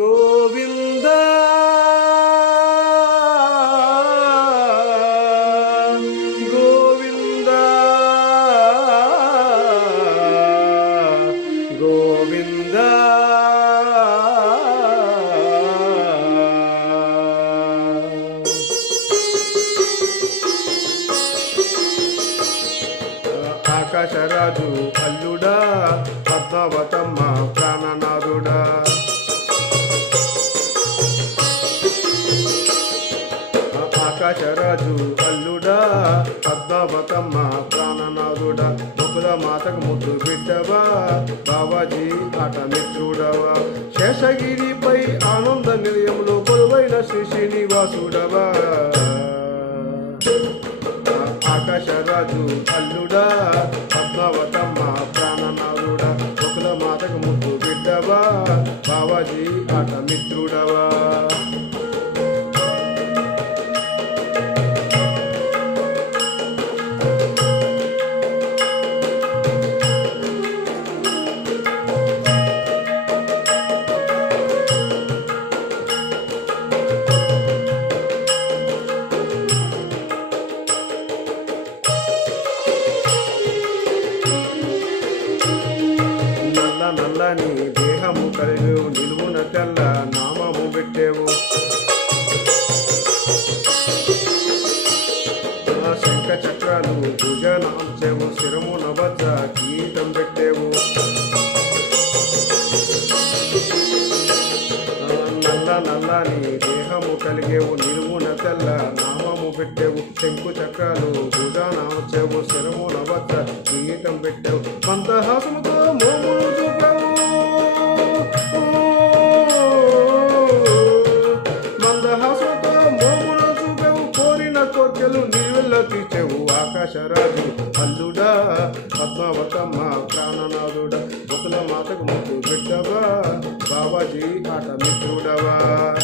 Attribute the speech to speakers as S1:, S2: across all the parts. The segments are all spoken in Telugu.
S1: గోవింద. గోవింద. గోవింద. ఆకాశరాజు అల్లుడా పద్మావతమ్మ ప్రాణనాథుడా. ఆకాశరాజు అల్లుడా పద్మావతమ్మ ప్రాణనాథుడా ముకుల మాతకు ముద్దు బిడ్డవా బాబాజీ ఆట మిత్రుడవా శేషగిరిపై ఆనంద నిలయంలో కొలువైన శ్రీ శ్రీనివాసుడవా. ఆకాశరాజు అల్లుడా పద్మావతమ్మ ప్రాణనాథుడా ముకుల మాతకు ముద్దు బిడ్డవా బాబాజీ ఆట మిత్రుడవా. నల్లని దేహము కలిగి నిలువున తెల్ల నామము పెట్టేవు. శంఖ చక్రాలు భుజనాంశము శిరమున వద్ద కీటం పెట్టేవు. నల్ల నల్లని దేహము కలిగేవు. నిలువున తెల్ల నా పెట్టేవు శంకు చక్రాలు భుజానాంశము శరముల వద్ద కీటం పెట్టావు. మందహాసముతో మోములు చూపావు. మందహాసముతో మోములు చూపావు. కోరిన కోర్కెలు నీవెల్ల తీర్చేవు. ఆకాశరాజు అల్లుడా పద్మావతమ్మ ప్రాణనాథుడా ఒకల మాతకు ముద్దు పెట్టవా? బాబాజీ ఆట మిత్రుడవా?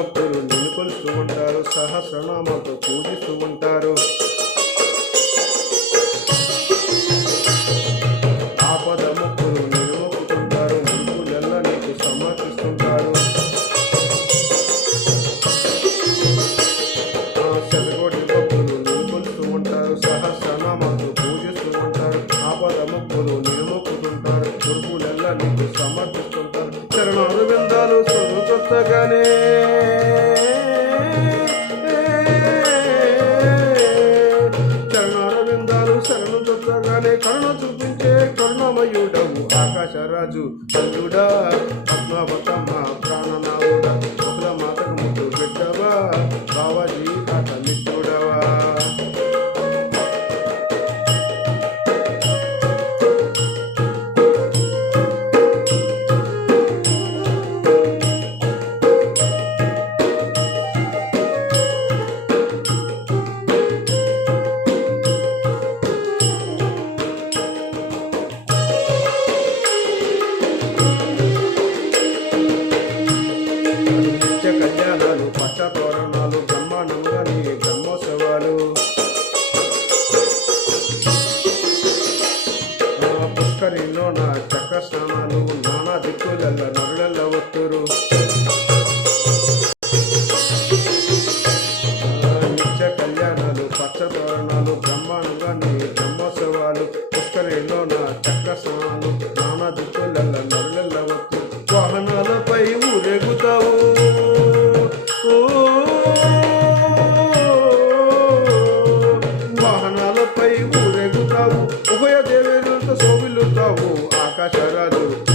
S1: భక్తులు నిన్ను ఉంటారు సహస్రనామంతో పూజిస్తూ ఉంటారు. ఆపద ముక్కులు నిలువకుంటారు ముక్కులెల్ల నీకు సమర్పిస్తుంటారు. శతకోటి భక్తులు నిన్ను ఉంటారు ఆకాశరాజు అల్లుడా పద్మావతమ్మ ప్రాణనాథుడా ನುಡಿಸೋಣ ಚಕ್ರ ಸ್ನಾನನು ನಾನಾ ದಿಕ್ಕುಲೆಲ್ಲ ನರಳೆಲ್ಲ ಒತ್ತರು. i got to kasha rado.